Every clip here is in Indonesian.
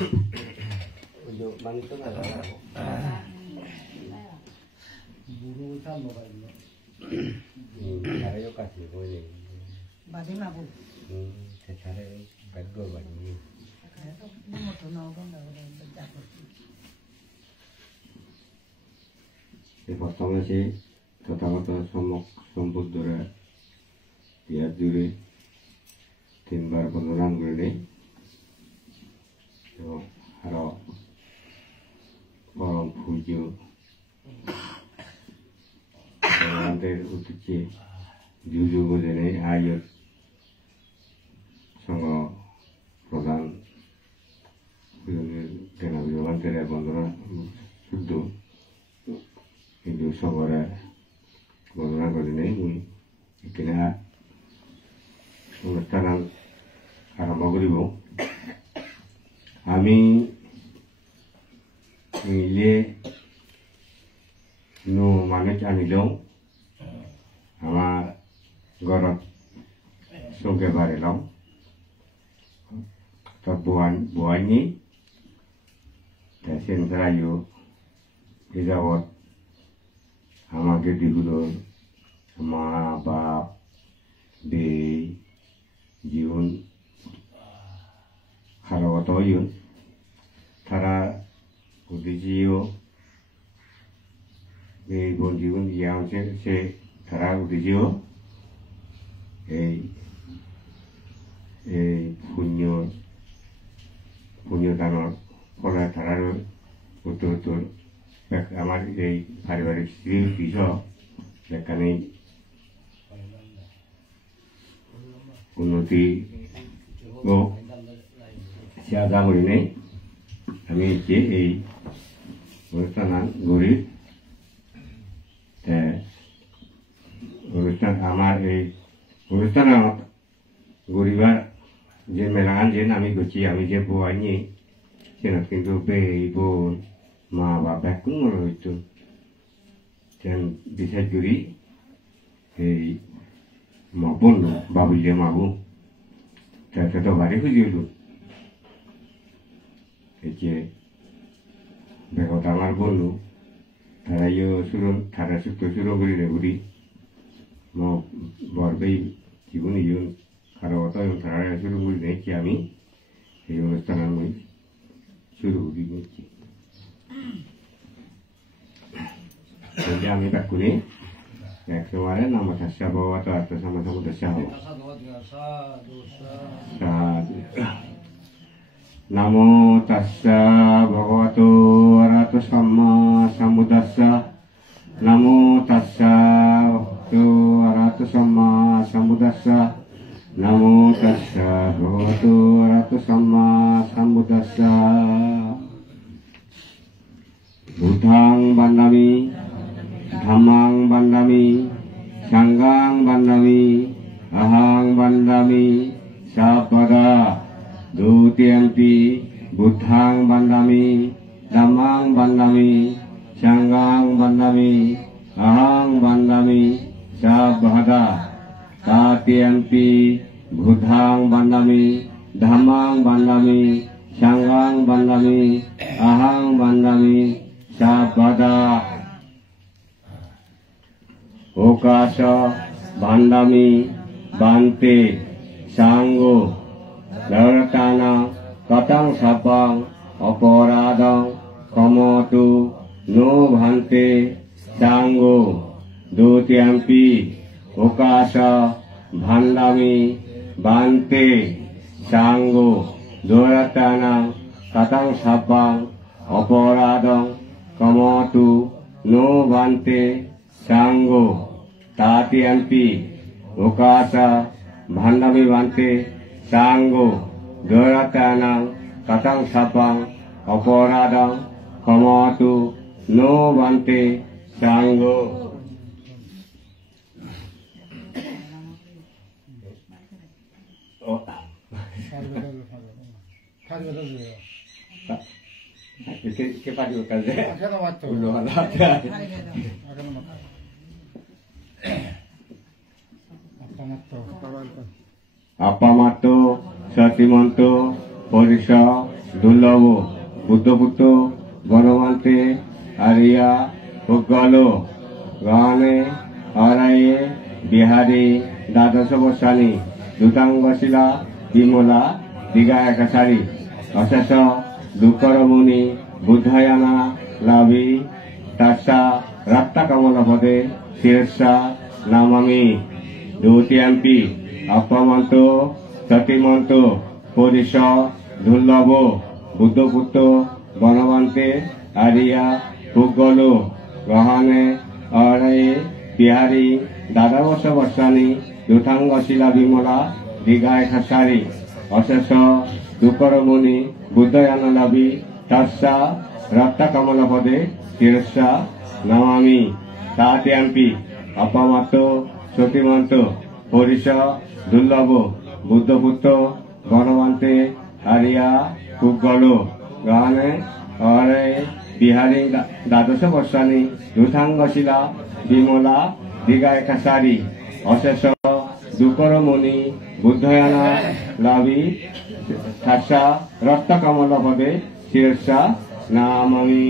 Untuk mantu ada. Buru kan lokai ini. Ada yo kasih kau ini. Bagi mabu. Secara bagus bagi. Itu mau tuh nongkrong dah udah berjalan. Pertama sih kata-kata Sambuddhara dia juri timbar penuran gini. So haro orang puju. Nanti utuci jujur begini ayat sama program ini kena bilang tidak penuran sudah. Itu sore penuran gini kena অনুষ্ঠান আৰম্ভ কৰিব আমি মিলে মানুষ আনিলেও আমাৰ ঘৰত চৌকে বাঢ়ি লওঁ তাত বোৱাই নি চেন্টাৰায়ো হিচাপত আমাকে দিবলৈ মা বাপ বে জীবন খারাপ হইন তারা উদ্দেশ্যও এই জীবন ইয়া হচ্ছে সে তারা উদ্দেশ্যও এই পুণ্য দানের ফলে তারা উত্তর আমার এই পারিবারিক স্ত্রীর বিষয় যেখানে উন্নতি ও শিক্ষা করি নাই আমি যে এই অনুষ্ঠান গড়ি অনুষ্ঠান আমার এই অনুষ্ঠান গড়িবার যে মেলাগান যে আমি করছি আমি যে বউ আনি সেটা কিন্তু বেই বোন মা বাপ একদম হইতো বিশেষ করি এই maupun babu dia mabu tetap bari kuji itu kece bekotamar bolu tarayo suruh beri leburi mau borbai jibun yun kalau atau yang tarayo suruh beri naik kami yang ustanan mai suruh beri naik jadi kami tak kuni kemarin nama tasya bawa atau sama-sama tasya bawa. Namo tasya bhagavato arahato samma sambuddhassa. Namo tasya bhagavato arahato samma sambuddhassa. Namo tasya bhagavato arahato samma sambuddhassa. Buddhang bandami Dhammang bandami, Sanghang bandami, Ahang bandami, Sabada, Dutiyampi, Buddhang bandami, Dhammang bandami, Sanghang bandami, Ahang bandami, Sabada, Tatiyampi, Buddhang bandami, Dhammang bandami, Sanghang bandami, Ahang bandami, Sabada. Okasa bandami bante sanggo daratana katang sapang aparadang kamotu no bhante sanggo dutiyampi okasa bandami bante sanggo daratana katang sapang aparadang kamotu no bhante sanggo tatiyampi okasa bhandami bante sanggo doratanang katang sapang aparadang kamatu no bante sanggo ¿Qué parió calde? Uno a la Apamato, Satimanto, Porisa, দুর্লভ বুদ্ধপুত্র গণমান্তে আরিয়া পুগল গানে আরায়ে বিহারী দ্বাদশ বর্ষাণী দুতাঙ্গশিলা বিমলা দীঘা একাশারী অশেষ দুঃকরমুনি বুদ্ধয়ানা লাভি তাসা রাত্তা কমলপদে শিরসা নামামি দ্বিতীয়াম্পি অপমন্ত সতীমন্ত পরিষ দুর্লভ বুদ্ধপুত্র বনবন্তে আরিয়া পুগল গহনে অরায়ে বিহারী দ্বাদশ বর্ষাণী দুতাঙ্গশিলা বিমলা দীঘা একাশারী অশেষ দুঃকরমুনি বুদ্ধয়ানা লাভি তাসা রাত্তা কমলপদে শিরসা নামামি তাতিয়াম্পি অপমাত্র সতীমন্ত পরিষ দুর্লভ বুদ্ধপুত্র গণবন্তে আরিয়া পুগল গানে অরে বিহারী দ্বাদশ বর্ষাণী দুতাঙ্গশিলা বিমলা দীঘা একাশারী অশেষ দুঃকরমুনি বুদ্ধয়ানা লাভি তাসা রাত্তা কমলপদে শিরসা Namami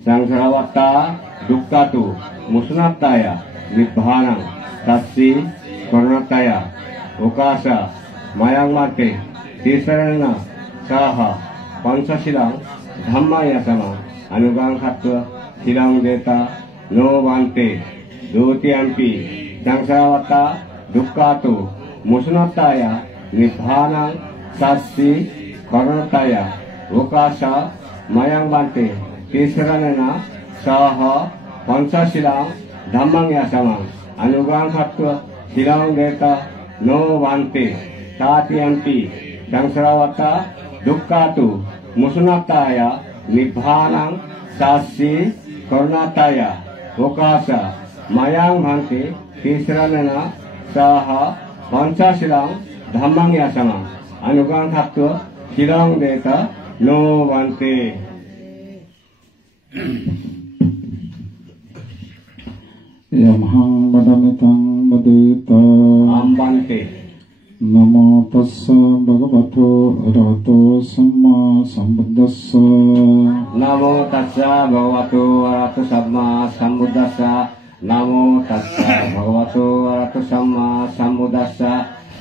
Sangsarawatta dukkatu musnattaya nibbhanam tassi karunataya okasa mayang mate tisarana saha pansasilang dhammaya sama anugang khatva silang deta no bante dutiyampi sangsarawatta dukkatu musnattaya nibbhanam tassi karunataya okasa mayang bante tisranena saha pansasilang dhammang yasamang anugang khatva silang deta no bante tatiyanti sangsarawatta dukkatu musnattaya nibbhanang sassi karunataya okasa mayang bante tisranena saha pansasilang dhammang yasamang anugang khatva silang deta no bante Yamhang badamitang badita ambante Namo tassa bhagavato arahato samma sambuddhassa Namo tassa bhagavato arahato samma sambuddhassa Namo tassa bhagavato arahato samma sambuddhassa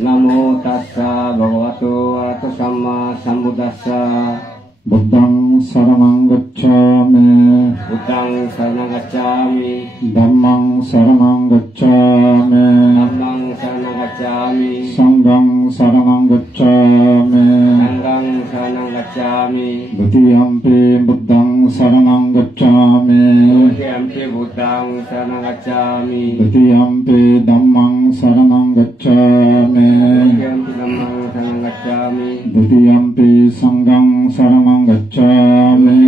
Namo tassa bhagavato arahato samma sambuddhassa Buddhang saranang gacchami Buddhang saranang gacchami Dhammang saranang gacchami Dhammang saranang gacchami Sanghang saranang gacchami Sanghang saranang gacchami Dutiyampi buddhang saranang gacchami Dutiyampi buddhang saranang gacchami Dutiyampi dhammang saranang gacchami Dutiyampi dhammang saranang gacchami Dutiyampi sanghang saranang gacchami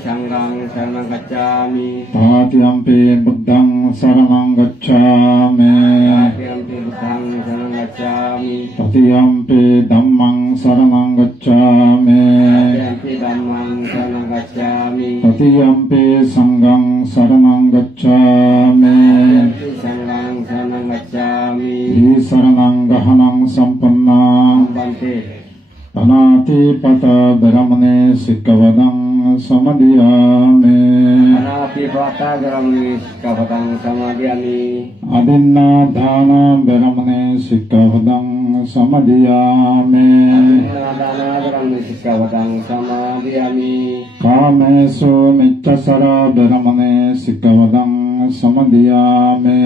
Sanghang saranang gacchami Tatiyampi buddhang saranang gacchami Tatiyampi buddhang saranang gacchami Tatiyampi dhammang saranang gacchami Tatiyampi dhammang saranang gacchami Tatiyampi sanghang saranang gacchami Tatiyampi sanghang saranang gacchami Saranang gahanang sampannam Ambante Tanati pata beramane sikkavadang samadhiyame Anati bata garamni sikkavadang samadhiyami Adinna dhana beramane sikkavadang samadhiyame Adinna garamni sikkavadang samadhiyami Kamesu miccasara beramane sikkavadang samadhiyame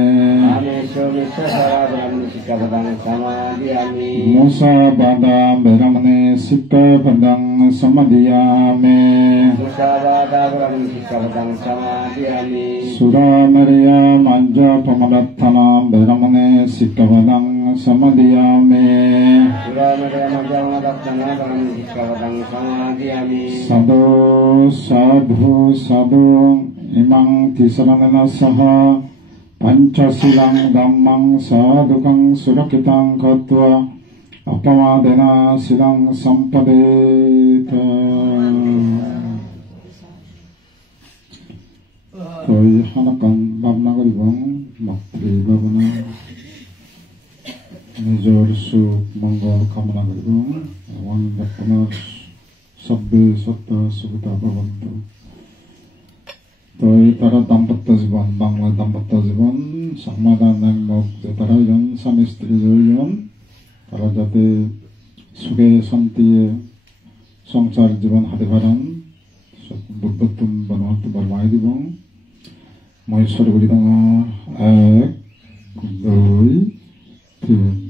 Kamesu miccasara beramane sikkavadang samadhiyami Musa bada beramane sikkavadang samadhiyame Musabada beramane sikkavadang samadhiyami Suramariya manja pamadattana beramane sikkavadang samadhiyame Suramariya manja pamadattana beramane sikkavadang samadhiyami Sadhu sadhu sadhu imang tisaranana saha Pancasilang dhammang sadhukang surakitang katva Apamadena silang sampadeta Toy hanakan babna karibang Matri babana নিজর সুখ মঙ্গল কামনা করিব এবং আপনার সব্বে সত্য সুবিধা ভবন্ত তো এই তারা দাম্পত্য জীবন বাংলা দাম্পত্য জীবন সমাধান মুখ যে তারা একজন স্বামী স্ত্রী দুইজন তারা যাতে সুখে শান্তিয়ে সংসার জীবন হাতে পারেন বুদ্ধত্তম বনমত বরমাই দিব মই সরগুলি ডাঙর 1 2 3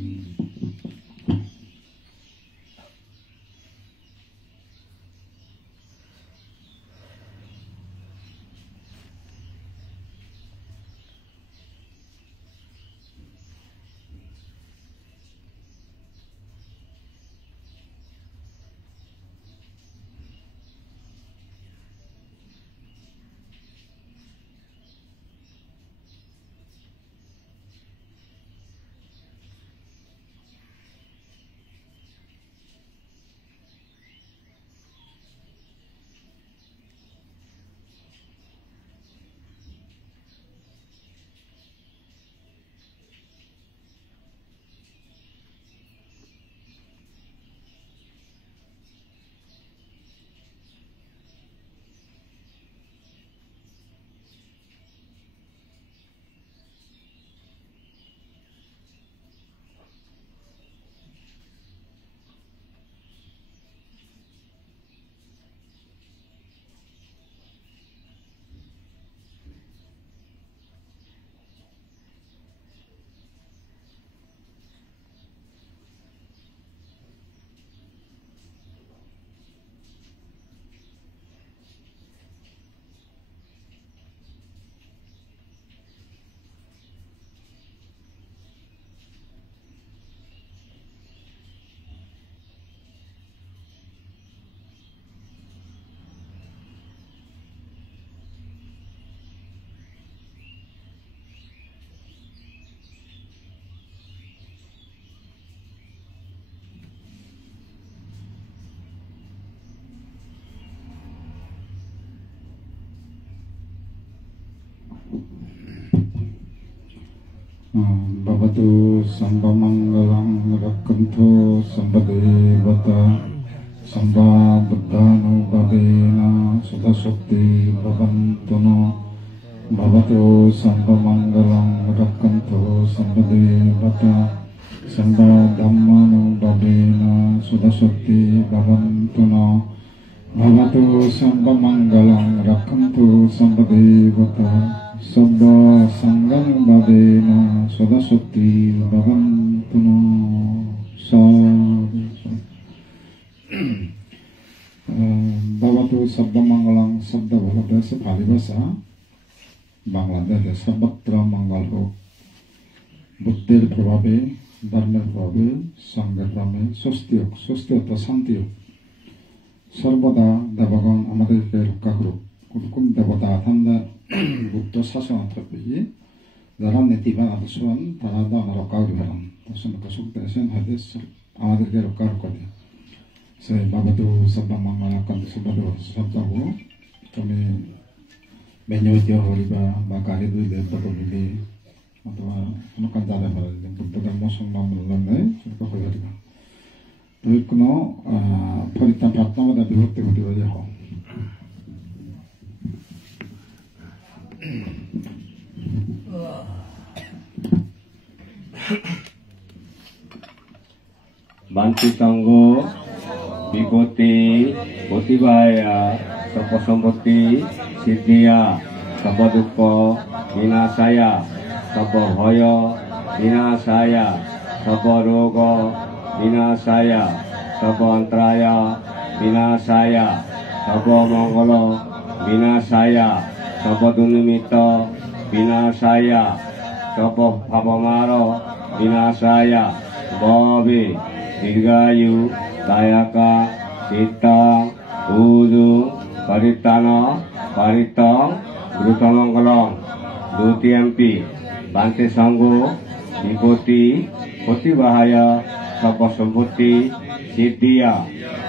Bhavatu samba mangalam rakkanto samba devata samba buddhanu bhavena sudasukti bhavantuno Bhavatu samba mangalam rakkanto samba devata samba dhammanu bhavena sudasukti bhavantuno Bhavatu samba mangalam rakkanto samba devata Sabda sanggam bhavena sadasukti bhavantuno Bhavatu sabda mangalam sabda bhavadasa bhalibasa Bangladesh sabatra mangal হোক বুদ্ধের প্রভাবে ধর্মের প্রভাবে সঙ্গের প্রভাবে স্বস্তি হোক স্বস্তি অর্থ শান্তি হোক সর্বদা দেবগণ আমাদেরকে রক্ষা করুক কোন দেবতা ঠান্ডা বুদ্ধ শাসন পেয়ে যারা নীতিবান আদর্শবান তারা তো আমরা রক্ষা করে ফেলাম দর্শক দেশেন হাদিস আমাদেরকে রক্ষা করে সেই বাবাতো সব মঙ্গলা কান্ত শব্দও তুমি বেঞ্জবিত হরিবা বা গাড়ি দুইলে বদলিলে অথবা কোনো কাজ জানা পারে বুদ্ধ ধর্ম সংগ্রাম নাই সেটা হয়ে যাবে তো কোনো পরিত্রাণ প্রাপ্ত আমাদের বিভক্তি ঘটিব যে হয় Bantu Sanggo Bipoti Botibaya Sapasampati Siddhiya Sapaduko Vinasaya Sapahoyo Vinasaya Saparogo Vinasaya Sapantraya Vinasaya Sapamangalo Vinasaya Sapadunimito Vinasaya Sapabhamaro Vinasaya Bhavi Dirgayu Dayaka Sita Udu Paritana Paritang Brutamanggalam Dutiyampi Bante Sanggo Vipoti Potibahaya Sapasampati Siddhiya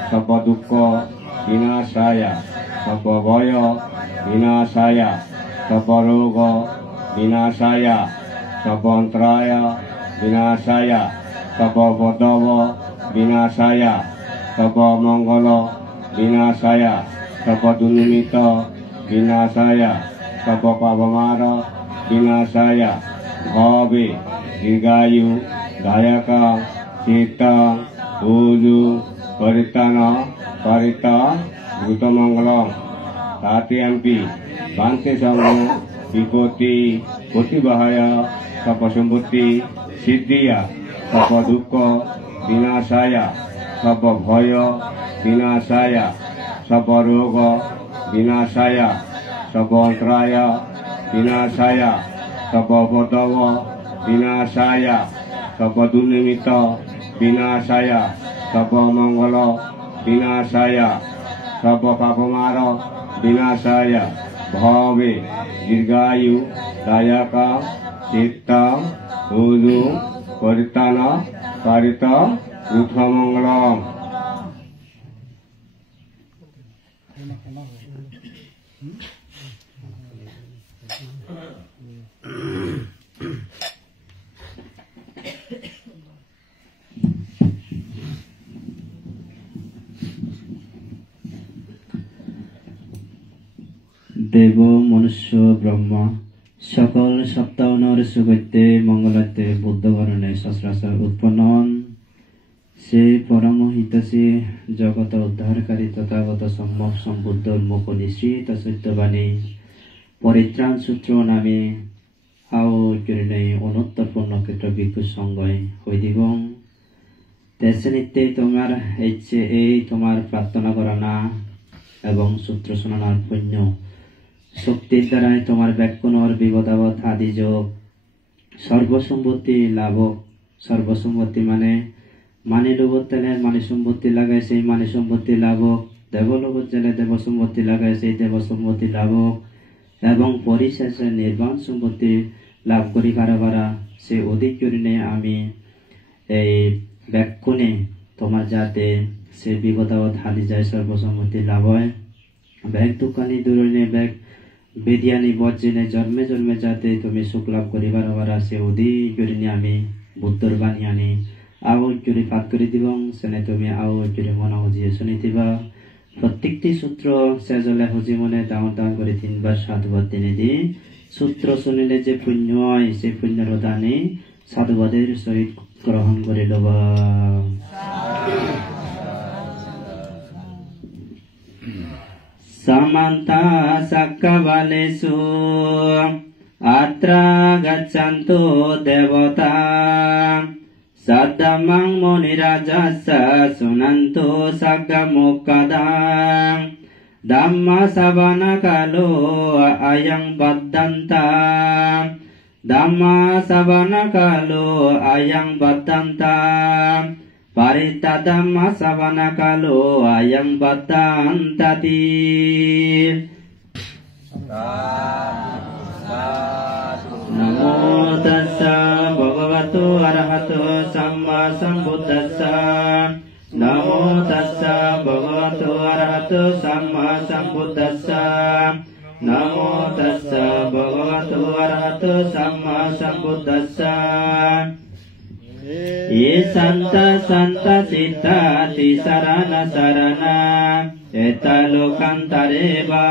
Sapadukka Vinasaya Sapabhaya Vinasaya Saparoga Vinasaya Sapantraya Vinasaya Sapa Bodhawa Vinasaya Sapa Manggala Vinasaya Sapa Dunimita Vinasaya Sapa Pavamara Vinasaya Bhave Dirgayu Dayaka Sita Uju Paritana Parita Bhutamangala Tatiampi Bante Sangho Vipoti Potibahaya Sapa Sambuti Siddhiya Sapa Dukkha Vinasaya Sapa Bhaya Vinasaya Sapa Roga Vinasaya Sapa Antraya Vinasaya Sapa Bodhawa Vinasaya Sapa Dunimita Vinasaya Sapa Manggala Vinasaya Sapa Pavamara Vinasaya Bhave Dirgayu Dayaka Sita Uju Paritana Parita Bhutamangala দেব মনুষ্য ব্রহ্ম সকল সপ্তাহনৰ সুগত্যে মঙ্গলাতে বুদ্ধবৰণে সহস্রাচার উৎপন্ন সে পরম হিতসী জগত উদ্ধারকারী তথাগত সম্যক সম্বুদ্ধর মুখ নিশ্চিত সত্যবাণী পরিত্রাণ সূত্র নামে আও জুড়ে অনুত্তরপূর্ণ ক্ষেত্র ভিক্ষু সঙ্গয় হই দিবং তেসে নিত্যে তোমার ইচ্ছে এই তোমার প্রার্থনা করা না এবং সূত্র শোনানোর পুণ্য শক্তির দ্বারাই তোমার ব্যাকুণর বিপদাবধ আদি যোগ সর্বসম্পত্তি লাভক সর্বসম্পত্তি মানে লোভতেনের মানে সম্পত্তি লাগায় সেই মানে সম্পত্তি লাভক দেবলোভত জেলে দেব সম্পত্তি লাগায় সেই দেব সম্পত্তি লাভক এবং পরিশেষে নির্বাণ সম্পত্তি লাভ করি কারা সে অধিক জরিনে আমি এই ব্যাকুণে তোমার যাতে সে বিপদাবধ হাদি যায় সর্বসম্পত্তি লাভ হয় ব্যাগ দোকানি দূরনে ব্যাগ বেদিয়ানি বজ্জেনে জন্মে জন্মে যাতে তুমি সুখ লাভ করিবার সে অধিক জরিনে আমি বুদ্ধর বাণী আনি আও জুড়ে পাঠ করে দিব সেনে তুমি আও জুড়ে মন হজিয়ে শুনি দিবা প্রত্যেকটি সূত্র শেষলে হজি মনে দাঁড় দাঁড় করে 3 বার সাধুবাদ দিনে দি সূত্র শুনিলে যে পুণ্য হয় সেই পুণ্যের দানে সাধুবাদের সহিত গ্রহণ করে লবা samanta sakkavalesu atra gaccantu devata saddhamang munirajassa sunantu saggamukkadang dhamma savana kalo ayang baddanta dhamma savana kalo ayang baddanta Parita dhamma savana kalo ayang baddantati Namo tassa bhagavato arahato samma sambuddhassa Namo tassa bhagavato arahato samma sambuddhassa Namo tassa bhagavato arahato samma sambuddhassa Ye santa santa sita ti sarana sarana eta lokantareva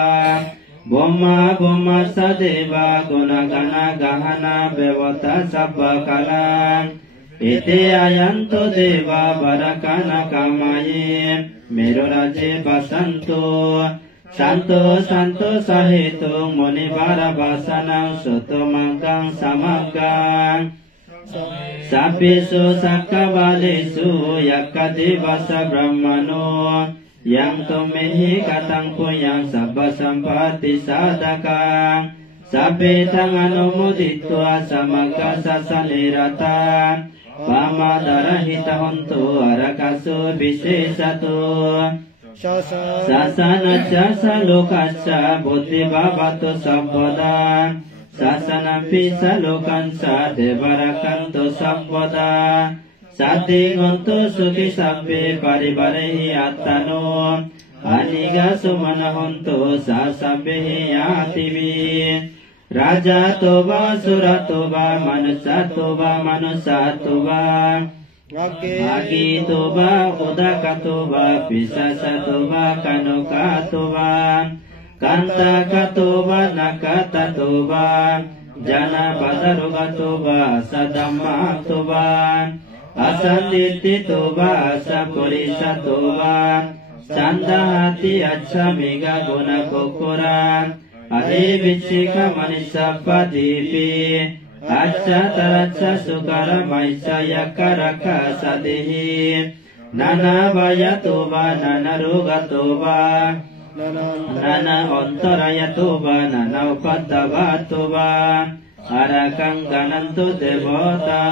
Boma boma sadeva gunagana gahana bevata sabbakala Ete ayanto deva barakana kamaye meroraje basanto Santo santo sahito monivara basana soto mangkang samagang Sapisu sakkavalesu yakkadevasa brahmano Yang tumehi katang puyang sabba sampati sadaka Sape tangano muditwa samagga sasanirata Pamadara hontu arakasu bisesato Sasana jasa lokasya buddhi bhavato sabbada Sasana pisa lokansa devarakanto sabbada Sati gonto sukhi sabbe paribarehi attano Aniga sumana honto sasabbehi ativi Raja toba sura toba manusa toba Agi toba udaka toba pisasa toba kanuka toba kanta katoba nakata toba jana badaruga toba sadama toba asanditi toba asapurisa toba chanda hati acha mega guna kokora ahi bichika manisapa dipi acha taracha sukara maisa yakaraka sadehi nana baya toba nana roga toba nana ontaraya toba nana upadava toba arakang gananto devota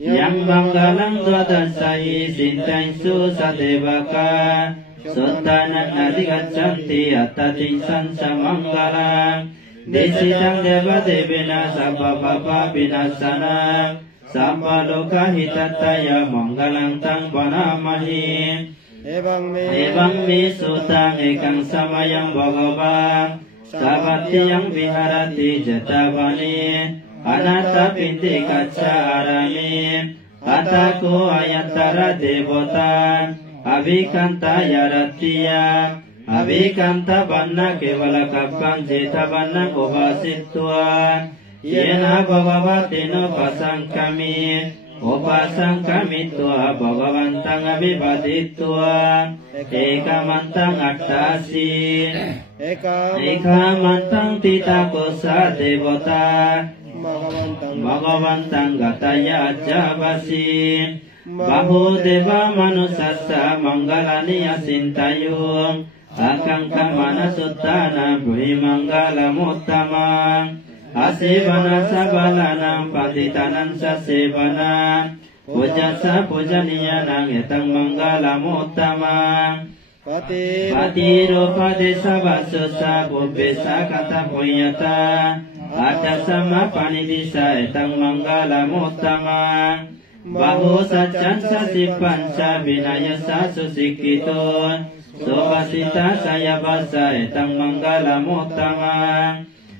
yang manggalang dwadasai sintain susa devaka Sultanan nadigacanti atatinsan samanggalang Desidang deva devena sabba bapa binasana Sabba loka hitataya manggalang tang panamahi Evang mi sutang ekang samayang bhagavan Sabati yang viharati jatavani Anata pinti kaca arami Ataku ayantara devota Abhikanta yaratiya Abhikanta banna kevala kappan jeta banna ubasittua Yena bhagavatino pasangkami Upasangkami tua bhagavantang abhivadittua Ekamantang attasi Ekamantang titakosa devota Bhagavantang gataya jabasi Bahu deva manusassa manggalani asintayo Akangka mana suttana bui manggala muttama Asivana sabalana patitanan sasivana Pujasa pujaniya nang etang manggala muttama Patiro padesa vasusa bubesa kata puyata Ada sama panidisa etang manggala muttama Bahu sacan sasipanca binaya sasusikito Sobasita saya basa etang manggala muttama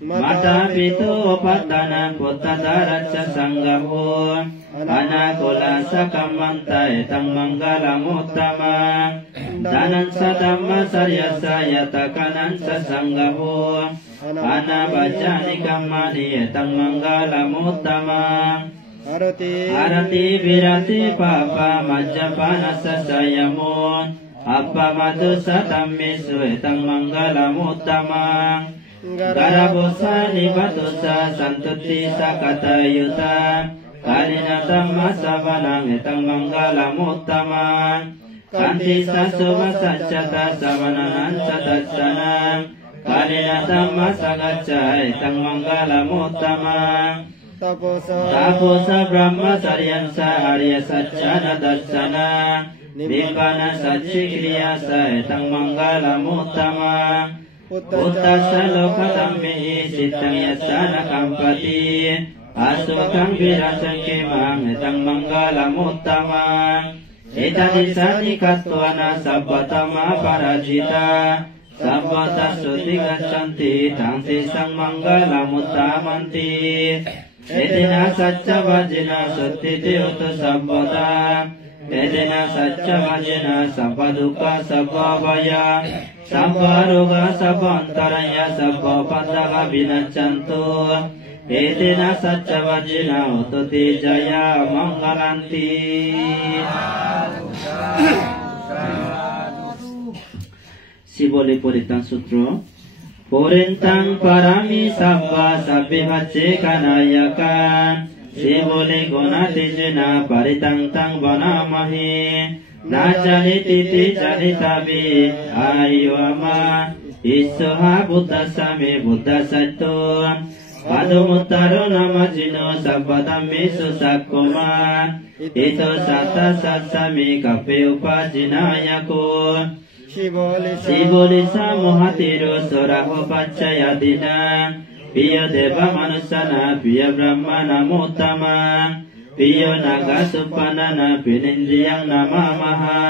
Mata pitu patana puta daraca sanggahu Anakula sakamanta etang manggala muttama Danan sadamma saryasa yatakanan sasanggahu Anabajani kamani etang manggala muttama Arati virati papa majapana sasayamun Apa madu satammisu etang manggala muttama Garabosa nibatusa santuti sakatayuta Kalina tamma savanang etang manggala muttama Kanti sasuma saccata savananan sadassana Kalina tamma sagacca etang manggala muttama Taposa brahma saryansa arya saccana dassana Nibbana saccikriya etang manggala muttama Uttasa lokadammihi sittang yasana kampati Asukang virasang kemang etang manggala muttama Etadisani kattuana sabbatama parajita Sabbata suti gaccanti tangsi sang manggala muttamanti Edena sacca vajina suti tiutu sabbata Edena sacca vajina sabba dukkha sabba vaya Sabba roga sabba antaraya sabba paddaga vinaccantu Edena sacca vajina ututi jaya manggalanti Sibole Poritang Sutro Porentang parami sabba sabbi bhacce kanayakan Sibole gunati jena paritang tang vanamahi Najani titi charitabi ayo ama Isoha buddhasami buddhasattu Padumuttaro namajino sabbadammi susakuma Ito sata satsami kape upajinayaku Sibole samohatiro soraho paccayadina Piya deva manusana piya brahmana muttama Piyo naga supanana pinindriyang nama maha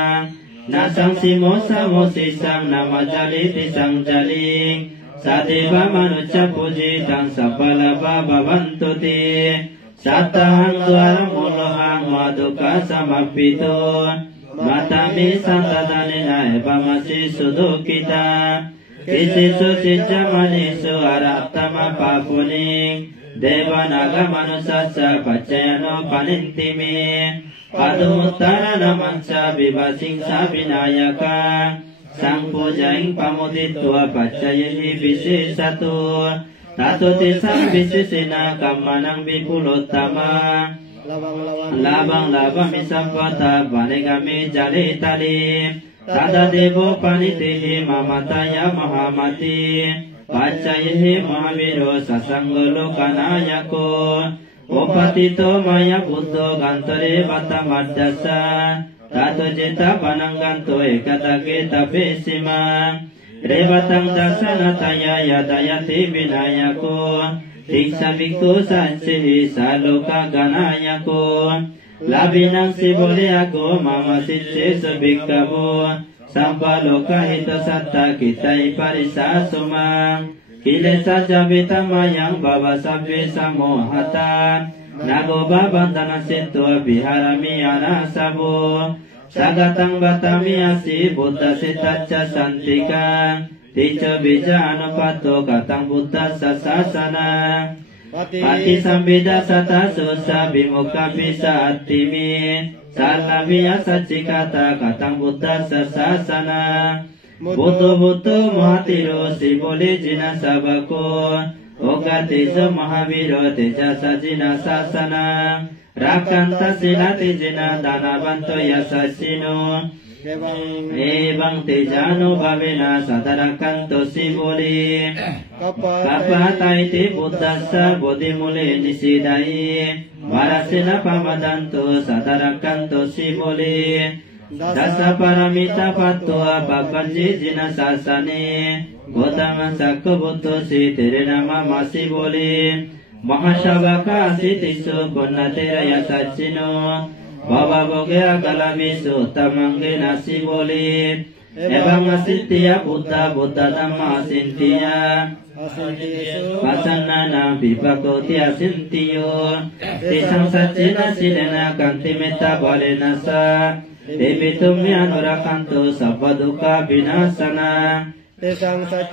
Nasang simosa mosisang nama jaliti sang jaling Sadeva manucca pujitang sapalaba babantuti สัตตังตุอาโมโลหังวะดุกะสมัปปิโตมัตตามิสันตตานินาเอปมัสสิสุดุกิตากิสิสุจิจามณิสุอารัตตมะปะปุนิเดวานาคะมนุสสัสสะปัจจยโนปนินติเมปัตุมุตตานะมัญชาวิภัสสิงสาวินายกาสังปูจังปะมุติตัวปัจจยหิวิเศษตุตาตุติสังวิเศษนากัมมานังวิปุโลตตมะลาบังมิสัมปตาปานิกามิจาริตาลิตาดาเดโวปานิติหิมามาตายามหามติปัจจยหิมหาวิโรสสังโฆโลกานายโกโอปติโตมายาบุตโตกันตเรวัตมัดดัสสะตาตุจิตาปนังกันโตเอกตะเกตะเปสิมาเรวัตังดัสสะนาตายายาตายติวินายโกทิกสวิกตุสันสิหิสาโลกากานายโกลาบินังสิบุริยโกมามาสิเสสบิกโวสัมปะโลกหิตสัตตะกิตัยปริสาสุมังกิเลสจาวิตมายังบาบาสัพเพสโมหตานาโกบาบันตนาสิตัววิหารมิอานาสาโวสักตังบัตมิอาสิบุตตสิตัจจสันติกาติจบิจานุปัตโตกตังบุตตสัสสะสนาปฏิสัมปิดาสัตตะสุสาบิมุขปิสัตติมิสาลาวิยสัจจิกตากตังบุตตสัสสะสนาบุตโตมหติโรสิโบลิจินาสาวโกโอกาติโสมหาวิโรติจาสจินาสาสนารักขันตสิลาติจินาดานาบันโตยัสสิโนเอวังติจานุภาเวนะสัตตรักขันโตสิโบลิกัปปะไตติบุตตัสสะบุติมุเลนิสิไดวาราสินะปะมะดันโตสัตตรักขันโตสิโบลิดัสสะปารมิตาปัตโตปะปัจจิจินะสาสเนโกตัมสักขบุตโตสิเตเรนะมะมาสิโบลิมหาชาวกะสิติสุกุณเตระยะสัจจิโนบาบาโบเกะกะลามิสุตมังเกนะสิโบลิเอวังสิทธิยะบุตตะธัมมาสินติยะปัสสนานาปิปะโกติยะสินติโยติสังสัจจินะสิเลนะกันติเมตตาบาเลนะสะเตปิตุเมอนุรักขันโตสัพพะทุกขวินาศนาเตสังสัจ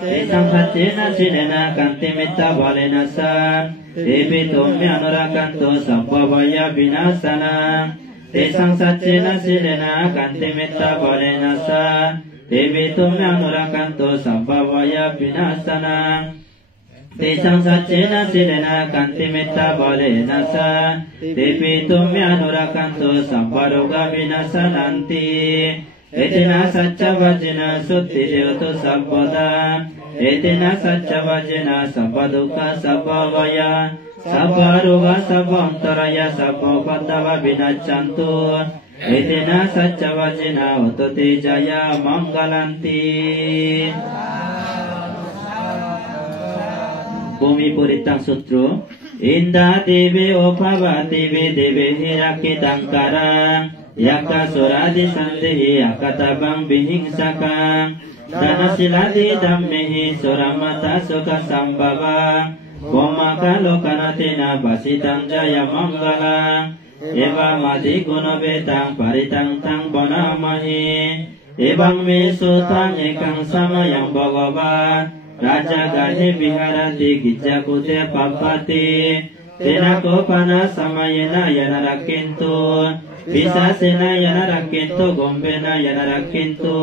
เจนะสิเลนะกันติเมตตาบาเลนะสะเตปิตุเมอนุรักขันโตสัพพะวายวินาศนาเตสังสัจเจนะสิเลนะกันติเมตตาบาเลนะสะเตปิตุเมอนุรักขันโตสัพพะวายวินาศนาเตสังสัจเจนะสิเลนะกันติเมตตาบาเลนะสะเตปิตุเมอนุรักขันโตสัพพะโรกวินาศนันติเอเตนะสัจจวัจนะสุติเดวตุสัพพดาเอเตนะสัจจวัจนะสัพพทุกขสัพพวายาสัพพโรกสัพพอันตรายสัพพปัตตววินัจฉันตุเอเตนะสัจจวัจนะอุตติจายามังกลันติภูมิปุริตังสุตรุอินดาติเวโอภาวะติเวเดเวหิรักขิตังการังยักขสุราดิสันติหิอัคตบังวิหิงสกังดานาสิลาติธัมมิหิสุรมัตตสุขสัมภวะโกมะคะโลกนาตินาปัสสิตังจายมังกลังเอวามาติกุณเวตังปริตังตังปนามหิเอวังเมสุตังเอกังสมัยังภควาราชกานิวิหารติกิจจกุเตปัปปติเตนะโกปนะสมัยนะยนะรักขินตุวิสาเสนะยนะรักขินตุกมเปนะยนะรักขินตุ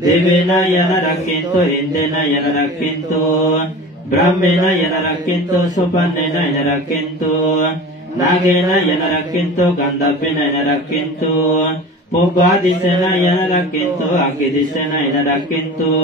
เดเวนะยนะรักขินตุอินเดนะยนะรักขินตุบรามเมนะยนะรักขินตุสุปันเนนะยนะรักขินตุนาเกนะยนะรักขินตุกันดาเปนะยนะรักขินตุปุปะดิเสนะยนะรักขินตุอากิดิเสนะยนะรักขินตุ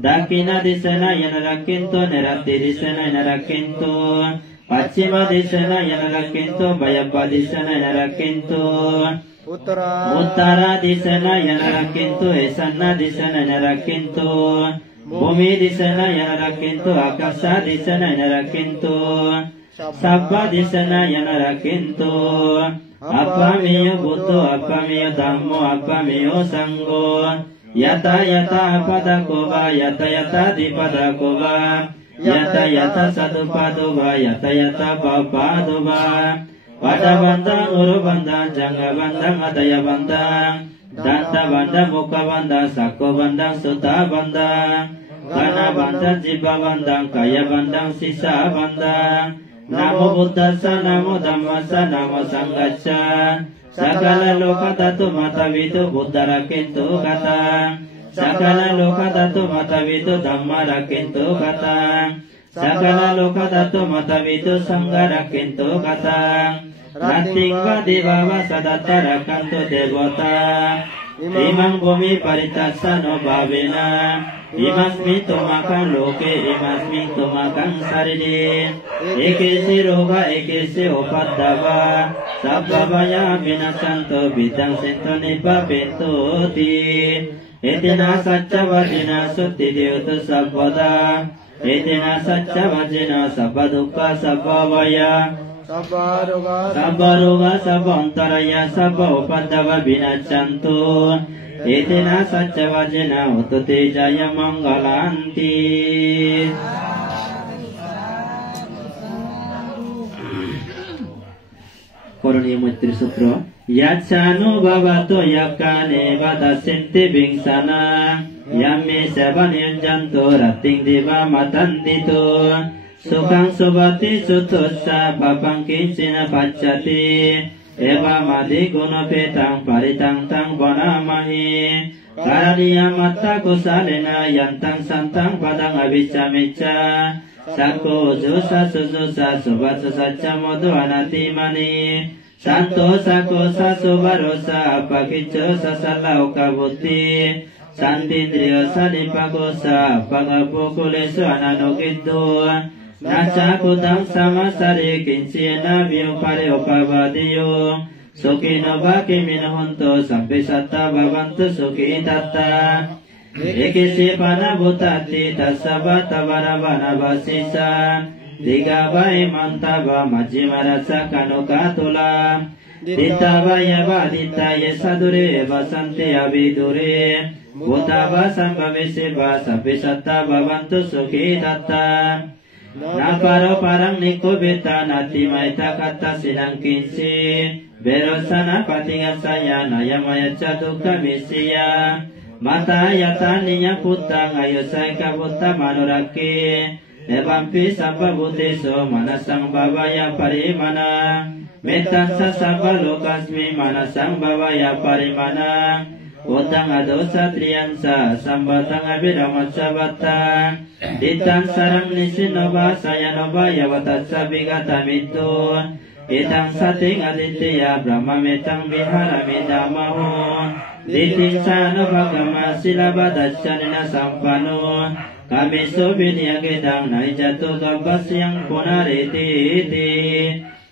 Dakina disana yana rakinto nerati disana yana rakinto Pachima disana yana rakinto Bayapa disana yana rakinto Uttara disana yana rakinto Esana disana yana rakinto Bumi disana yana rakinto Akasa disana yana rakinto Sabba disana yana rakinto Appamiyo buddho appamiyo dhammo appamiyo sangho Yata yata pada kova yata yata di pada kova Yata yata satu paduba yata yata papaduba pada bandang uru bandang jangga bandang adaya bandang danta bandang muka bandang sako bandang suta bandang kana bandang jiba bandang kaya bandang sisa bandang namo buddhasa namo dhammasa namo sanghassa sakala loka tatu mata vidu buddha rakintu kata Sakala loka tatu mata vidu dhamma rakintu kata Sakala loka tatu mata vidu sangha rakintu kata Ratingva devava sadatta rakantu devata Imang bumi paritasano bhavena Imasmi tomakang loke imasmi tomakang sarili Ekesi roga ekesi opaddava Sabbavaya vinasanto bidang sento nipa pentuti Etina sacca vajina sutti diutu sabbada Etina sacca vajina sabba dukkha sabba vaya Sabba roga sabba antaraya sabba upaddava vinaccantu Etina sacca vajina ututi jaya manggalanti Koroniya Maitri Sutra Yacchanu bhavato yakane vadasente vingsana Yamme savanyanjanto rating deva matandito Sukang subati sutossa papang kincina paccati Eva madi guna petang paritang tang vanamahi Karaniya matta kusalena yantang santang padang aviccameca Sako jusa sujusa subat susacca modu anatimani Santo sako sasubarosa apakicco sasalauka buddhi Santindriya sanipagosa pagapukulesu ananukiddu Naca kudang samasari kincina viupare upavadiyo Sukino baki minahunto sampai satta babantu suki tatta Ekisi pana butati tasabata varabana basisa Digabai mantaba majimarasa kanukatula Ditavaya vaditaya sadure vasanti avidure Butava sambhavisiva sapisatta bhavantu sukhi tatta Naparo parang nikubita natimaita kata sinang kinsi Berosana patingasaya nayamaya caduka misiya Mata yata niya putta ngayusay kabutta manuraki Evampi sabba buddhiso manasang bhavaya parimana Metansa sabba lokasmi manasang bhavaya parimana Utang adosa triyansa sambatang abhiramatsa vatta Ditang sarang nisinova sayanova yavatatsa vigatamitu Itang sating aditya brahma metang viharami damaho Diting sana bhagama silabadachanina sampano Kamiso vinyagedang naijatu gabasyang punariti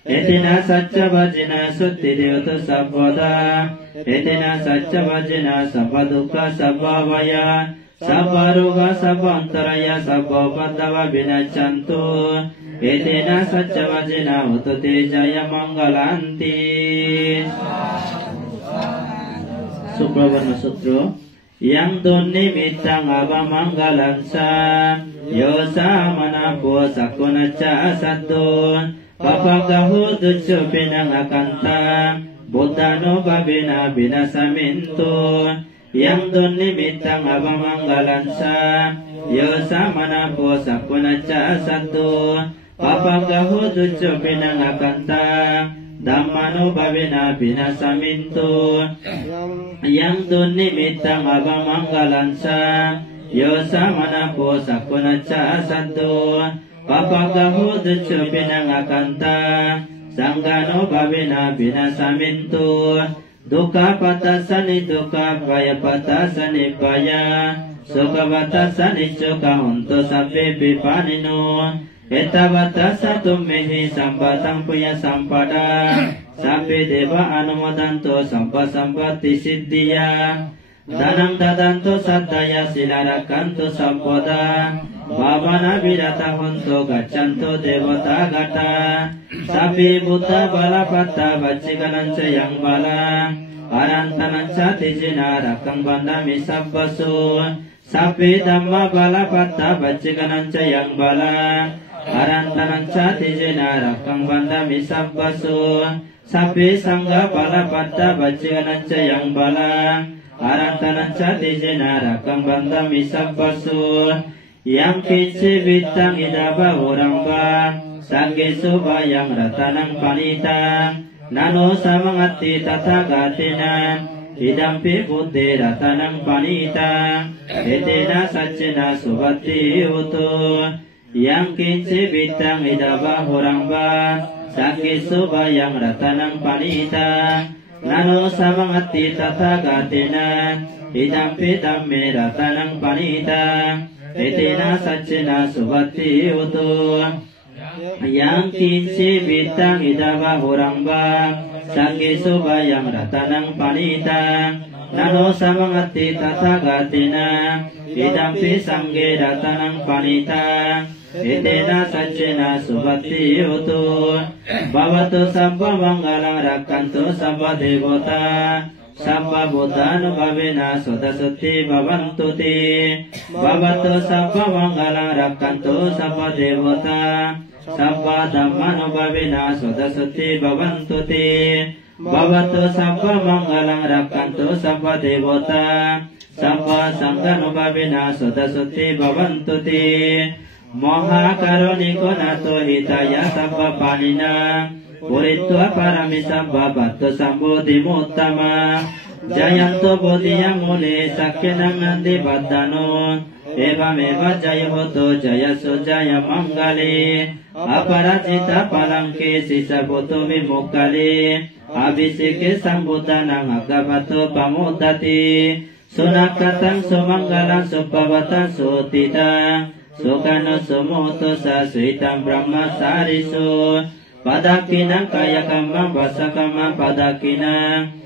Etina sacca vajina sutti diutu sabbada Etina sacca vajina sabba dukkha sabba vaya Sabba roga sabba antaraya sabba upaddava vinaccantu Etina sacca vajina ututi jaya manggalanti Supravarna Sutra Yang dunni mitang abamanggalansa Yosa manapo sakunaca asadun Papagahu ducu pinang akanta Buddhano babina binasamintu Yang dunni mitang abamanggalansa Yosa manapo sakunaca asadun Papagahu ducu pinang akanta Dhammano babina binasamintu Yang dunni mitang abamanggalansa Yosa manapo sakunaca asadun Papagahu ducu pinang akanta Sanggano babina binasamintu Dukkha patasani dukkha vaya patasani vaya Sukha patasani sukha huntu sabbe pipanino Etavatasa tummehi sambatang punya sampada Sabbe deva anumodanto sampati siddhiya Danang dadanto saddaya silarakanto sampada Bhavana virata hunto gaccanto devata gata Sabbe buddha balapatta vachikananca yang bala Arantananca tijina rakang bandami sabbasu สัพพิธัมมาบาลปัตตาปัจจิกนัญจยังบาลาอารันตนัญชาติเจนารักขังบันดามิสัพพสุสัพพิสังฆบาลปัตตาปัจจิกนัญจยังบาลาอารันตนัญชาติเจนารักขังบันดามิสัพพสุยังคิจิวิตังอิดาบะโหรังบาสังเกสุบายังรัตนังปานิตังนาโนสัมมัตติตถากาเตนะidampi buddhe ratanang panita etena saccena subatti utu yang kinci bitang idaba horangba sakki subayang ratanang panita nano samangati tathagatena idampi dhamme ratanang panita etena saccena subatti utu yang kinci bitang idaba horangba Sangge subayang ratanang panita nano samangati tathagatena idampi sangge ratanang panita etena saccena subatti utu bhavatu sabba mangalang rakkantu sabba devata sabba buddhanubhavena sodasutti bhavantu te bhavatu sabba mangalang rakkantu sabba devata sabba dhammanubhavena sodasutti bhavantu te bhavatu sabba mangalang rakkantu sabba devata sabba sanghanubhavena sodasutti bhavantu te moha karoniko nato hitaya sabba panina puritva parami sabba bhattu sambodhi muttama jayanto bodhiyam mune sakyanam nandi baddhano evameva jayahoto jayaso jaya mangale aparajita palanke sisaboto vimukale abhiseke sambuddhanang agavato pamudati sunakatang sumangalang supavatan sutitang sukano sumoto sasuitam brahma sarisu padakinang kayakamang vasakamang padakinang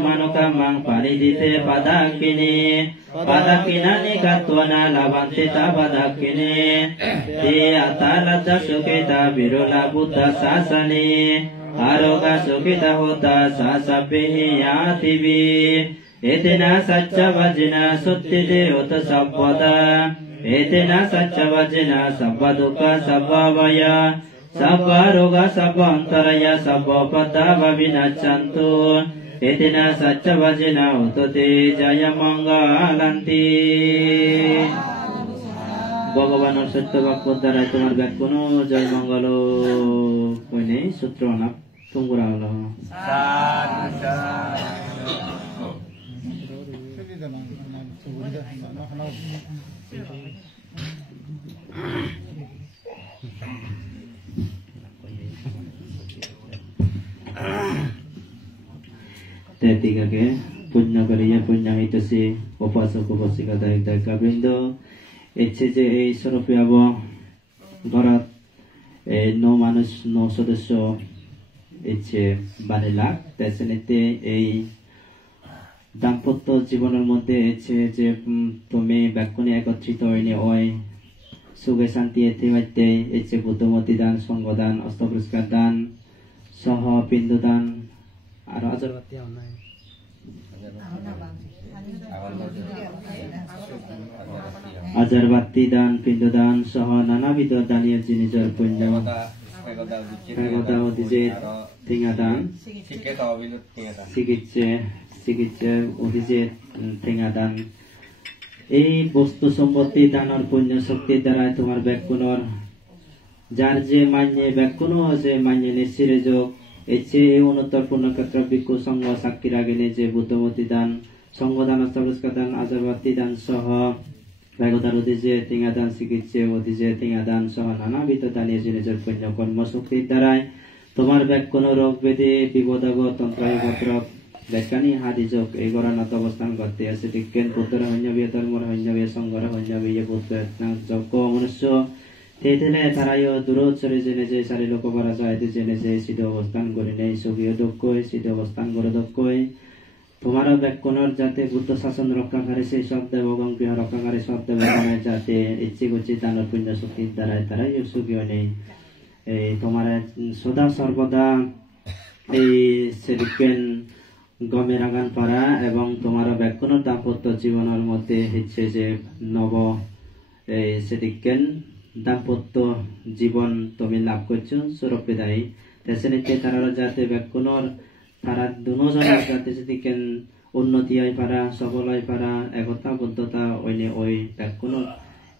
manukamang paridite padakini padakinani katwana lavantita padakini di ataladda sukita virula buddha sasani aroga sukita hota sasapihi yativi etena sacca vajina suttide uta sabbada etena sacca vajina sabbaduka sabbavaya sabba roga sabba antaraya sabba padava vinaccantu etena sacca vajina utote jaya mangalanti Bhagavan Satya Bhakti তোমার গাত কোন জয় মঙ্গল কইনে সূত্র না তুঙ্গুরা হলো Tetikake punya kariya punya hitasi upasok upasika daik kabindo এচেজে এই স্বরূপে আব ঘৰত 9 মানুষ 9 সদস্য এচে বানিলাক তেসেনেতে এই দাম্পত্য জীবনের মধ্যে এচে যে তুমি ব্যাকুনি একত্রিত হইনি ওই সুখে শান্তি এতে হইতে এচে বুদ্ধমতি দান সঙ্গদান অষ্টপুরস্কার দান সহ পিণ্ডদান আর আজরবাতি নাই আজারবাতি দান পিণ্ডদান সহ নানাবিধ দানীয় জিনিসের পুণ্য অধিজে ঠেঙাদান চিকিৎসা অধিজে ঠেঙাদান এই বস্তু সম্পত্তি দানের পুণ্য শক্তির দ্বারা তোমার ব্যাকুণর যার যে মান্যে ব্যাকুণ আছে মান্যে নিশ্চিরে যোগ এছে এই অনুত্তর পূর্ণক্ষেত্র ভিক্ষু সংঘ সাক্ষীর আগেনে যে বুদ্ধমতি দান সঙ্গদান অষ্টপুরস্কার দান আজারবাতি দান সহ ভাগবতার অধিজে ঠেঙাদান চিকিৎসা অধিজে ঠেঙাদান সহ নানাবিধ দানীয় জিনিসের পুণ্য কর্ম শক্তির দ্বারায় তোমার ব্যাকুণ রোগ ব্যাধি বিপদাগ তন্ত্রায়পত্র ব্যাখ্যানি হাদি যোগ এই গণনাত অবস্থান করতে আছে বিজ্ঞান পুত্র হন্যবীয় ধর্মর হন্যবীয় সংঘর হন্যবীয় পুত্র যোগ মনুষ্য তেতেলে তারায় দূরোচ্চরে জেনে যে সারি লোক করা যায় জেনে যে সিদ্ধ অবস্থান করে নেই সুখীয় দক্ষ সিদ্ধ অবস্থান করে দক্ষ তোমার ব্যাকুণর যাতে বুদ্ধ শাসন রক্ষাকারী সেই সব দেবগণ গৃহ রক্ষাকারী সব দেবগণের যাতে ইচ্ছে করছে দানের পুণ্য শক্তির দ্বারাই তারাই সুখীয় নেই এই তোমার সদা সর্বদা এই সেদিকেন গমের আগান পারা এবং তোমার ব্যাকুণ দাম্পত্য জীবনের মধ্যে হচ্ছে যে নব সেদিকেন দাম্পত্য জীবন তুমি লাভ করছো সুরক্ষিতাই তেসেনিতে তারা যাতে ব্যাকুণর তারা দুজনের যাতে সেদিকেন উন্নতি হয় পারা সফল হয় পারা একতাবদ্ধতা ওইনে ওই ব্যাকুণর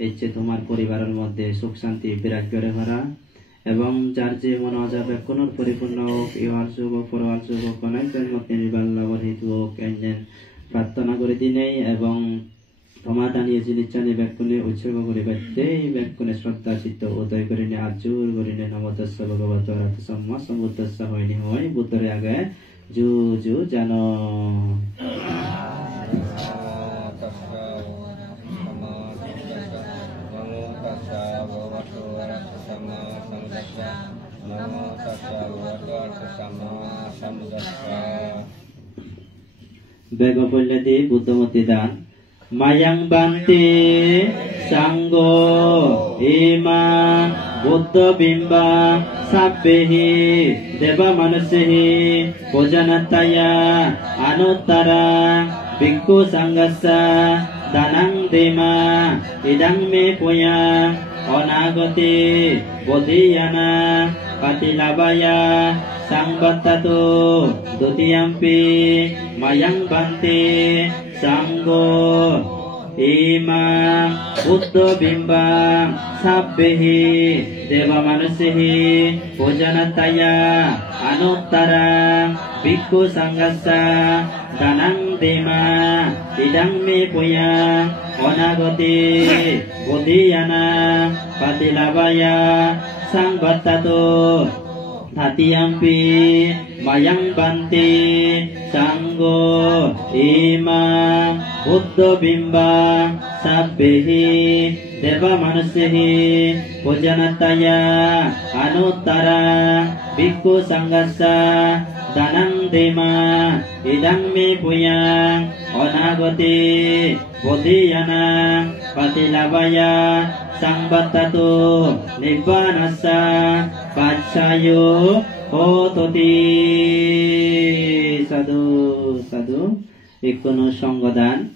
হচ্ছে তোমার পরিবারের মধ্যে সুখ শান্তি বিরাজ করে পারা এবং যার যে মন আজা ব্যাকুণর পরিপূর্ণ হোক ইহার যুগ পরওয়ার যুগ অনেকজন মধ্যে নির্বাণ লাভর হেতু হোক এনে প্রার্থনা করে দিনেই এবং তোমার দাঁড়িয়ে জিনিস জানি ব্যাকুণে উৎসর্গ করে বাড়তেই ব্যাকুণে শ্রদ্ধা চিত্ত উদয় করে নিয়ে আজুর করে নিয়ে নমতস্য ভগবত রাত সম্মা সমুদ্রস্য হয়নি হয় বুদ্ধরে আগে জু জু জানো Bego Punyati Buddhamati Dan Mayang Banti Sanggo Ima Buddha Bimba Sabbehi Deva Manusihi Pujanataya Anuttara Bhikkhu Sanghassa Danang Dema Idang Me Puya Onagati Bodhiyana Patilabaya Sangbattatu Dutiyampi Mayang Banti Sanggo Ima Buddha Bimba Sabbehi Deva Manusihi Pujanataya Anuttara Bhikkhu Sanghassa Danang Dema Idang Me Puya Onagati Bodhiyana Patilabaya Sangbattatu Tatiyampi Mayang Banti Sanggo Ima Buddha Bimba Sabbehi Deva Manusihi Pujanataya Anuttara Bhikkhu Sanghassa Danang Dema Idang Me Puya Onagati Bodhiyana Patilabaya Sangbattatu Nibbanassa Pacayo Hototi Sadhu Sadhu Ikono Sanggodan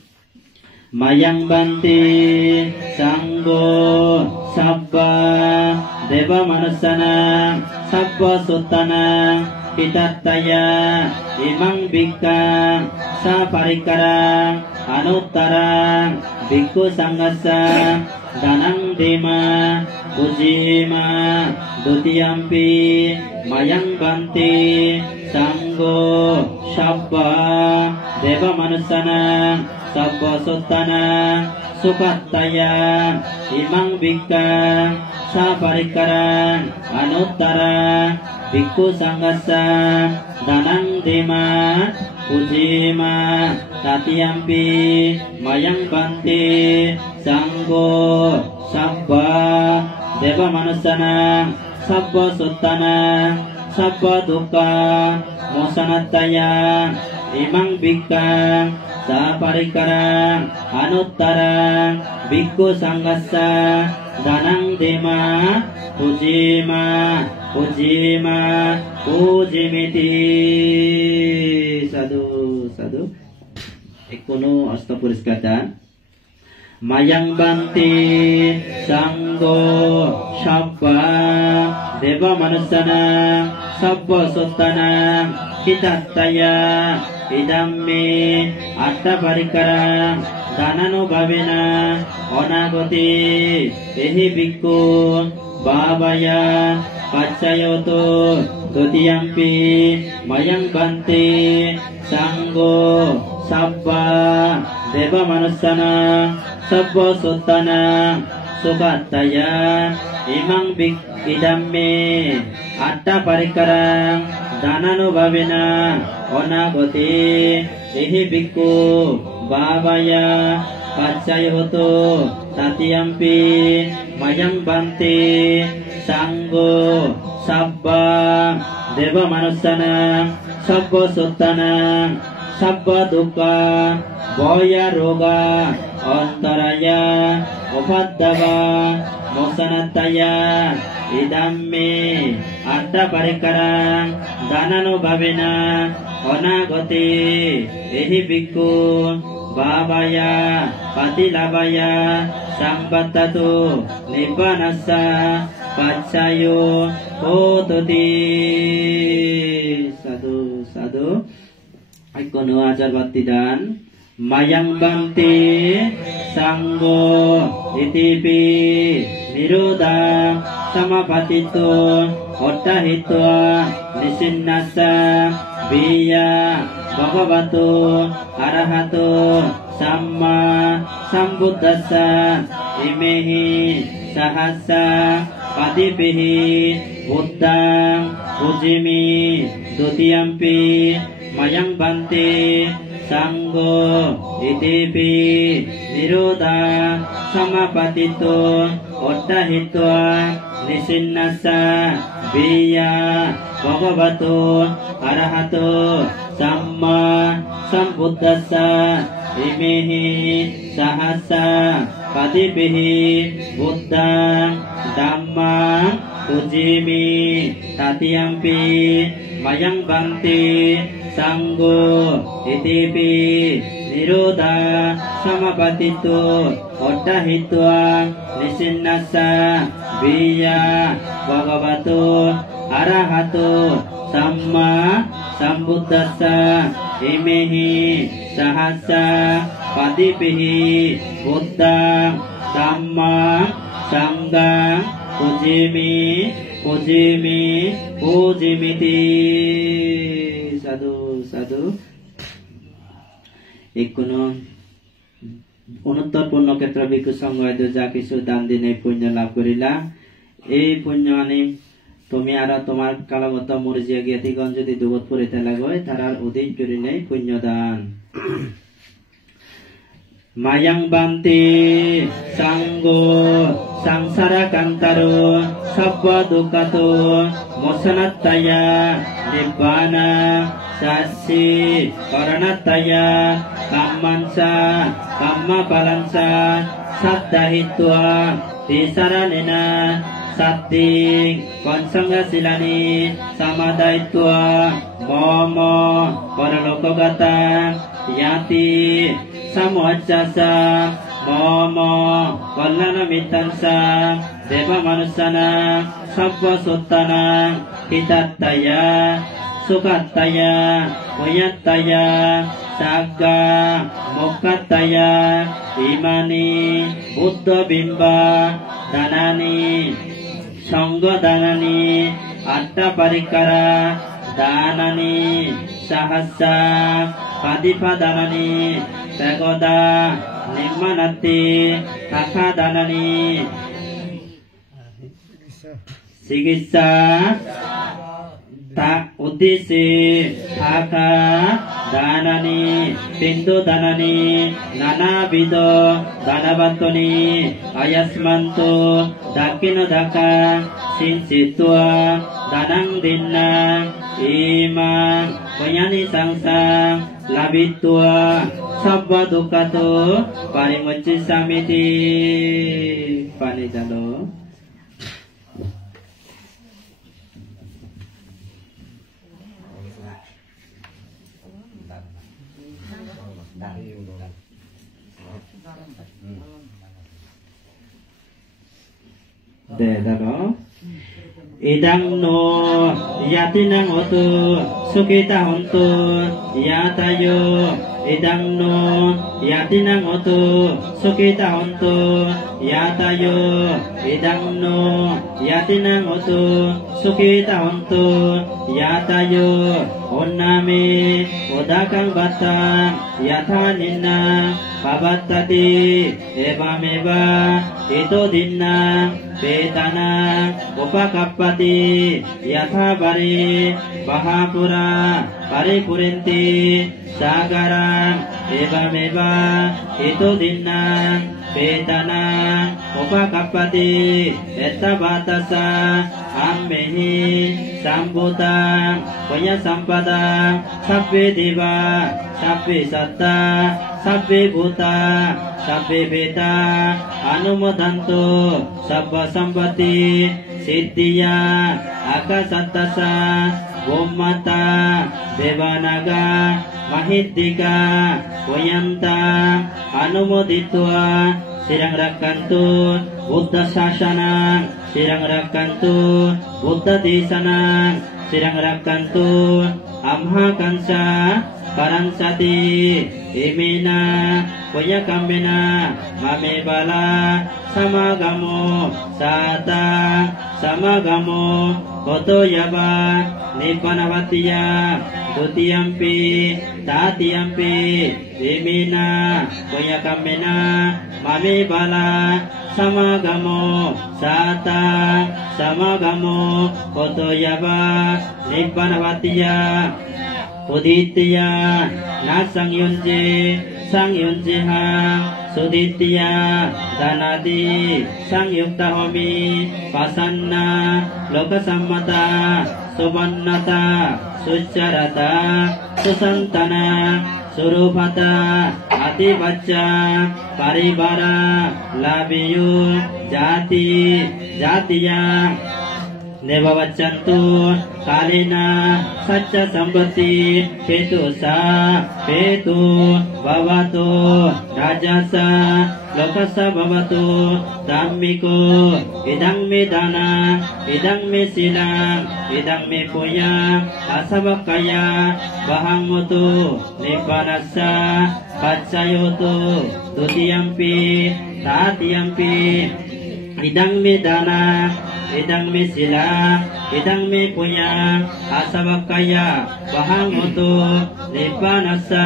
Mayang Banti Sanggo Sabba Deva Manusana Sabba Suttana Pitattaya Imang Bhikka Saparikara Anuttara Bhikkhu Sanghassa Danang Dema Ujima Dutiyampi Mayang Banti Sanggo Sabba Deva Manusana Sabba Suttana Sukattaya Imang Bhikka Saparikara Anuttara Bhikkhu Sanghassa Danang Dema Ujima Tatiyampi Mayang Banti Sanggo Sabba Deva Manusana Sabba Suttana Sabba Dukkha Mosanataya Imang Bhikka Saparikara Anuttara Bhikkhu Sanghassa Danang Dema Ujima Ujima Ujimiti Sadhu Sadhu Ikono Astapuriskata Mayang Banti Sanggo Sabba Deva Manusana Sabba Suttana Hitattaya Idammi Atta Parikara Danano Bhavena Onagati Ehi Bhikkhu Bhavaya Pacayoto Dutiyampi Mayang Banti Sanggo Sabba Deva Manusana Sabba Suttana Sukattaya Imang Idammi Atta Parikara Danano Bhavena Onagati Ehi Bhikkhu Bhavaya Pacayoto Tatiyampi Mayang Banti Sanggo Sabba Deva Manusana Sabba Suttana Sabba Dukkha Boya Roga Antaraya Upaddava Mosanataya อิดัมเมอัตตปริกรังดานานุภาเวนะอนาคติเอหิภิกขุบาบายาปฏิลาบายาสัมปัตตตุนิพพานัสสะปัจจโยโหตุติสาธุสาธุให้คนอาจารย์วัตติดานมายังบังติสังโฆอิติปินิโรธาสมาปฏิโตอัตตหิตวะนิสินนัสสะวิยาภควโตอะระหะโตสัมมาสัมพุทธัสสะอิเมหิสหัสสะปฏิปิหิบุตตังปุจิมิดุติยัมปิมายังบันติสังโฆอิติปินิโรธาสมาปฏิโตอัตตหิตวะนิสินนัสสะวิยาภควโตอะระหะโตสัมมาสัมพุทธัสสะอิเมหิสหัสสะปฏิปิหิบุตตังธัมมังปุจิมิตติยัมปิมายังบันติสังโฆอิติปินิโรธาสมาปฏิโตอัตตหิตวะนิสินนัสสะวิยาภควโตอะระหะโตสัมมาสัมพุทธัสสะอิเมหิสหัสสะปฏิปิหิบุตตังธัมมังสังฆังปุจิมิปุจิมิปุจิมิติสาธุสาธุএই কোন অনুত্তর পূর্ণক্ষেত্র ভিক্ষু সংঘ যা কিছু দান দিনে পুণ্য লাভ করিলা এই পুণ্য আনি তুমি আর তোমার কালগত মর্জিয়া জ্ঞাতিগণ যদি দুগত পড়িতে লাগয় তারার অধিক করি নেই পুণ্য দান মায়াং বান্তি সাঙ্গ সংসারা কান্তারো সব্ব দুঃখাতো মোসনাত্তায়া নিব্বানা সাসি করণাত্তায়া কাম্মানসা কাম্মা পালানসা সাদ্দাহিত্বা তিসারানেনা Sating konsangga silani samadaitua momo paralokogata yati samuacasa momo kallana mitansa deva manusana sabba suttana hitattaya sukattaya muyattaya sagga mokkataya imani buddha bimba danani Sangga danani atta parikara danani sahasa padipa danani tegoda nimmanati kakha danani sigissa tak udisi kakha danani pintu danani nana bido danabatoni ayasmanto dakino daka sinsitua danang dinna ima panyani sangsa labitua sabba dukato parimucci samiti panidalo Dedaro idang no yatinang otu sukita hontu yatayo idang no yatinang otu sukita hontu yatayo idang no yatinang otu sukita hontu yatayo onname odakang batang yathaninna pabattati evameva ito dinna Vedana upakappati yatha bari bahapura paripurinti sagaran evameva ito dinna Vedana upakappati etta batasa am เมหิสัมพุตังปุญญสัมปตาสัพเพเทวาสัพเพสัตตาสัพเพภูตาสัพเพเปตาอนุโมทันตุสัพพสัมปติสิทธิยาอาคาสัตตสาวุมมัตตาเทวานากามหิตติกาปุญญันตาอนุโมทิตวาSirang rakkantu Buddha Sasanang Sirang rakkantu Buddha Disanang Sirang rakkantu Amha Kansa Paransati Imina Punya Kamena Mame Bala Samagamo Satang Samagamo Koto Yaba Nippanavatiya Tutiyampi Tatiyampi Imina Punya Kamena Mame Bala Samagamo Satang Samagamo Koto Yaba Nippanavatiya Uditya Nasang Yunji Sang Yunji Hang Suditya Danadi Sang Yukta Homi Pasanna Lokasammata Subannata Succarata Susantana Surupata Atibacca Paribara Labiyu Jati Jatiya Nevavaccantu Kalina Sacca Sambati Petusa Petu Bhavatu Rajasa Lokasa Bhavatu Dhammiko Idang me dana Idang me silang Idang me punya Asavakaya Bahamutu Nippanasa Paccayotu Tutiyampi Tatiyampi Idang me dana Idang me sila Idang me punya Asavakaya Bahamutu Nippanasa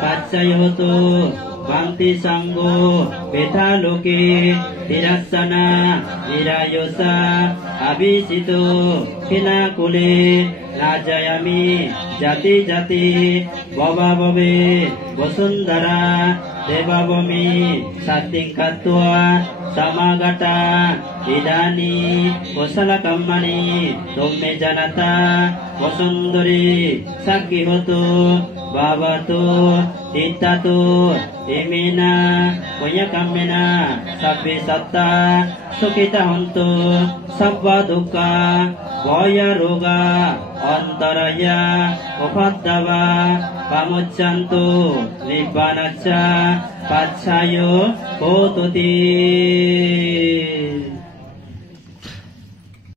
Paccayotu Bangti Sanggo Petaloke Tirasana Nirayosa Abisitu Hinakule Najayami Jati Jati Baba Bobe Bosundara Deva Bomi Satingkatwa Samagata Idani Kosalakamani Tumme Janata Bosunduri Sakkihotu Babatu Titatu Imina Punya Kamena Sabbi Satta Sukita Hontu Sabba Dukkha Boya Roga Antaraya Upaddava Pamuccantu Nibbanacca Paccayo Potuti